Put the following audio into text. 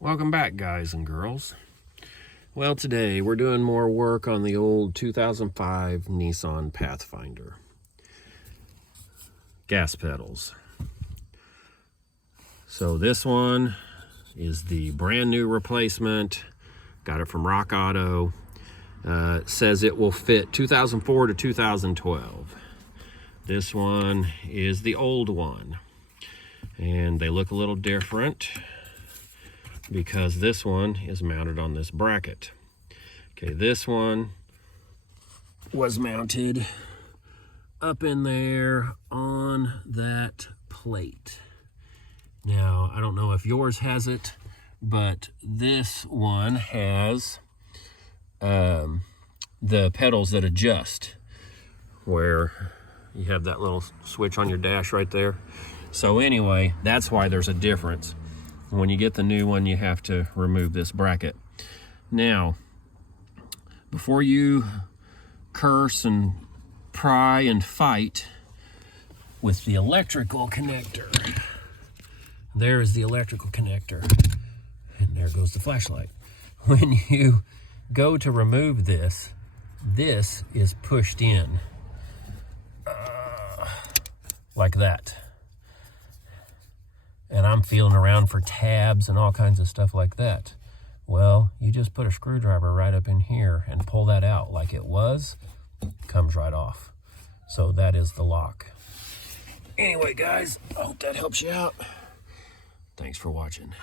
Welcome back, guys and girls. Well, today we're doing more work on the old 2005 Nissan Pathfinder. Gas pedals. So this one is the brand new replacement. Got it from Rock Auto. Says it will fit 2004 to 2012. This one is the old one. And they look a little different, because this one is mounted on this bracket. Okay, this one was mounted up in there on that plate. Now, I don't know if yours has it, but this one has the pedals that adjust, where you have that little switch on your dash right there. So anyway, that's why there's a difference. When you get the new one, you have to remove this bracket. Now, before you curse and pry and fight with the electrical connector, there is the electrical connector, and there goes the flashlight. When you go to remove this, this is pushed in like that. And I'm feeling around for tabs and all kinds of stuff like that. Well, you just put a screwdriver right up in here and pull that out like it was, comes right off. So that is the lock. Anyway, guys, I hope that helps you out. Thanks for watching.